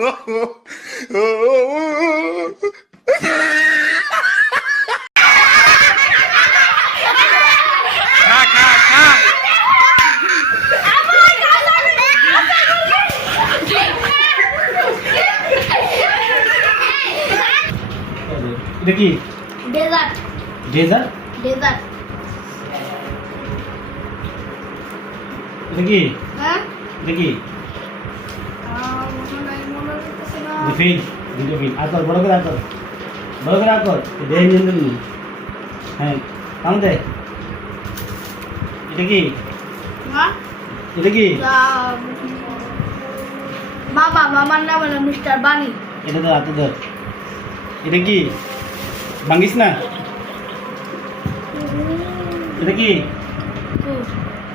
এটা কি dessert dessert dessert এটা কি হ্যাঁ এটা কি মনে হচ্ছে না ফিল দুটো ফিল আতর বড় করে আতর দেহ নিন্দন হ্যাঁ কাম দে এটা কি হ্যাঁ এটা কি বাবা মামার নাম হলো মিস্টার বানি এটা তো হাতে ধর এটা কি ভাঙিস না এটা কি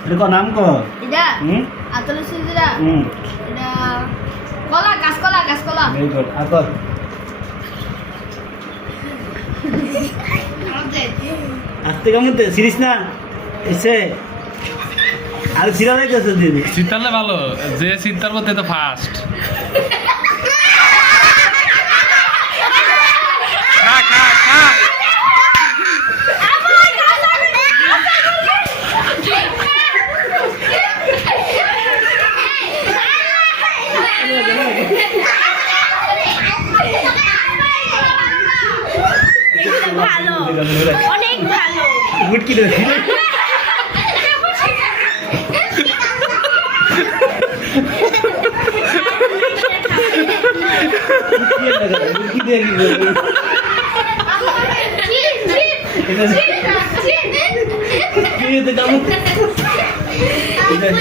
এটা কো নাম কো এটা হুম আতলে সিজরা হুম এটা কাঁচকলা ভেরি গুড আতর আস্তে কামতে সিরিজ না এসে আর সিরা লাইতেছে দিদি শীতালে ভালো যে শীতার মধ্যে তো ফার্স্ট ভালো অনেক ভালো গুটকি দে গুটকি দে কি এটা কাম এটা